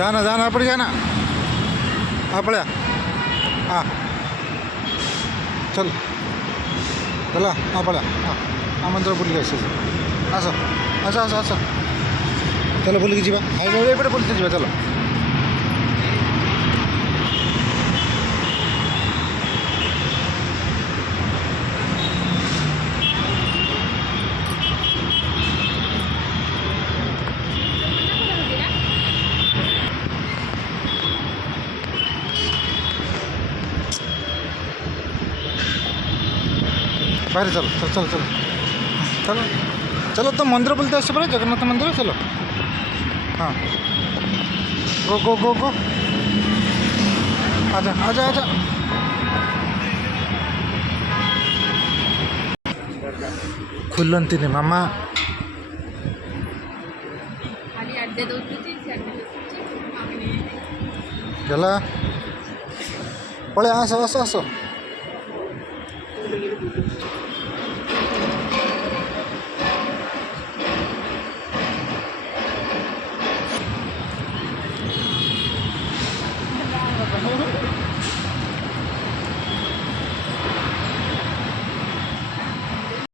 जाना जाना आपण जाना आपल्या हां चल चला आपल्या हां आमंत्रण बोलली असं असं असं असं असं चला बोलिकी ଯିବା ଏପଟେ ବୁଲିତେ ଯିବା ଚାଲ बाहर चलो चलो चलो चलो चलो चलो तो मंदिर बोलते आस पड़ा जगन्नाथ मंदिर चलो हाँ गो गो गो गो आजा आजा आजा खुलती नहीं मामा चला पळे आस आस आस